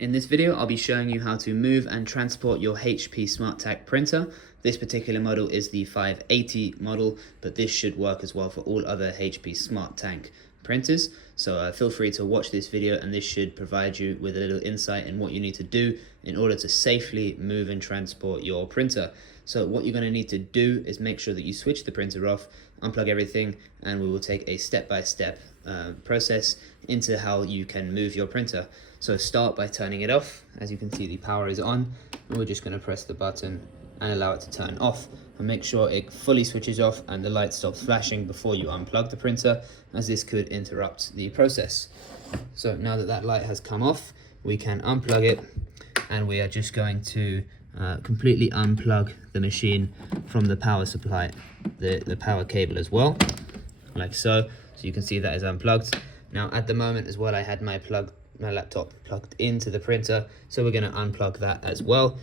In this video, I'll be showing you how to move and transport your HP SmartTAC printer. This particular model is the 580 model, but this should work as well for all other HP SmartTAC printers. So feel free to watch this video, and this should provide you with a little insight in what you need to do in order to safely move and transport your printer. So what you're going to need to do is make sure that you switch the printer off, unplug everything, and we will take a step-by-step process into how you can move your printer. So start by turning it off. As you can see, the power is on, and we're just going to press the button and allow it to turn off, and make sure it fully switches off and the light stops flashing before you unplug the printer, as this could interrupt the process. So now that that light has come off, we can unplug it, and we are just going to completely unplug the machine from the power supply, the power cable as well, like so. So you can see that is unplugged. Now at the moment as well, I had my laptop plugged into the printer, so we're going to unplug that as well,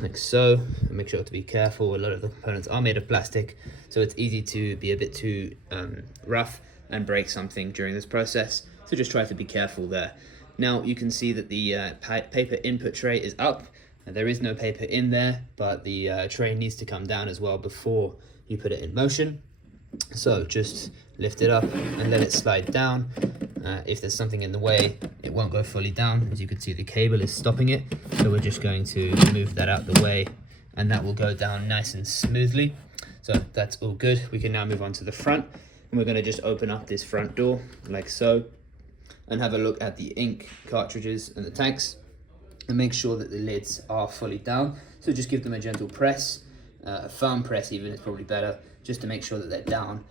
like so. Make sure to be careful. A lot of the components are made of plastic, so it's easy to be a bit too rough and break something during this process, so just try to be careful there. Now you can see that the paper input tray is up. There is no paper in there, but the tray needs to come down as well before you put it in motion. So just lift it up and let it slide down. If there's something in the way, it won't go fully down. As you can see, the cable is stopping it, so we're just going to move that out the way, and that will go down nice and smoothly. So that's all good. We can now move on to the front, and we're going to just open up this front door like so, and have a look at the ink cartridges and the tanks, and make sure that the lids are fully down. So just give them a gentle press, a firm press even is probably better, just to make sure that they're down,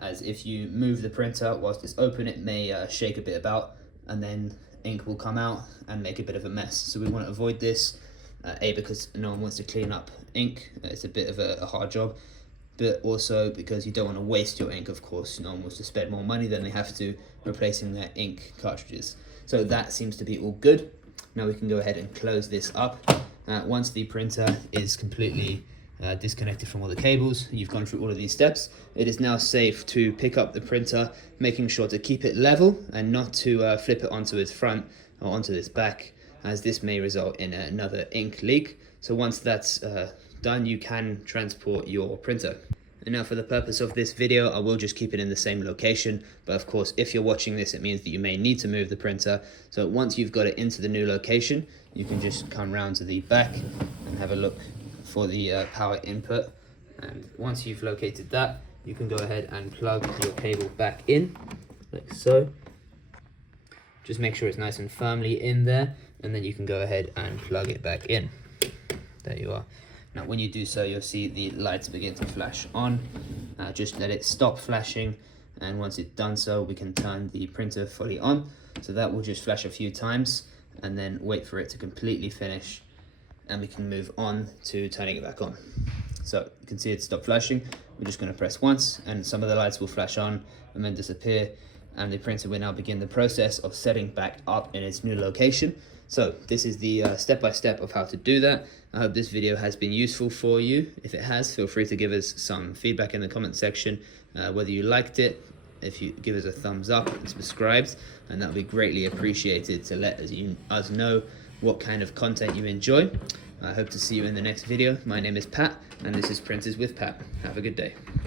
as if you move the printer whilst it's open, it may shake a bit about, and then ink will come out and make a bit of a mess. So we want to avoid this, because no one wants to clean up ink. It's a bit of a hard job, but also because you don't want to waste your ink, of course. No one wants to spend more money than they have to replacing their ink cartridges. So that seems to be all good. Now we can go ahead and close this up. Once the printer is completely disconnected from all the cables, you've gone through all of these steps, it is now safe to pick up the printer, making sure to keep it level and not to flip it onto its front or onto its back, as this may result in another ink leak. So once that's done, you can transport your printer. And now for the purpose of this video, I will just keep it in the same location, but of course if you're watching this, it means that you may need to move the printer. So once you've got it into the new location, you can just come round to the back and have a look for the power input, and once you've located that, you can go ahead and plug your cable back in like so. Just make sure it's nice and firmly in there, and then you can go ahead and plug it back in. There you are. Now when you do so, you'll see the lights begin to flash on. Just let it stop flashing, and once it's done so, we can turn the printer fully on. So that will just flash a few times and then wait for it to completely finish, and we can move on to turning it back on. So you can see it stopped flashing. We're just going to press once, and some of the lights will flash on and then disappear, and the printer will now begin the process of setting back up in its new location. So this is the step-by-step of how to do that. I hope this video has been useful for you. If it has, feel free to give us some feedback in the comment section, whether you liked it. If you give us a thumbs up and subscribed, and that would be greatly appreciated to let us know what kind of content you enjoy. I hope to see you in the next video. My name is Pat, and this is Printers with Pat. Have a good day.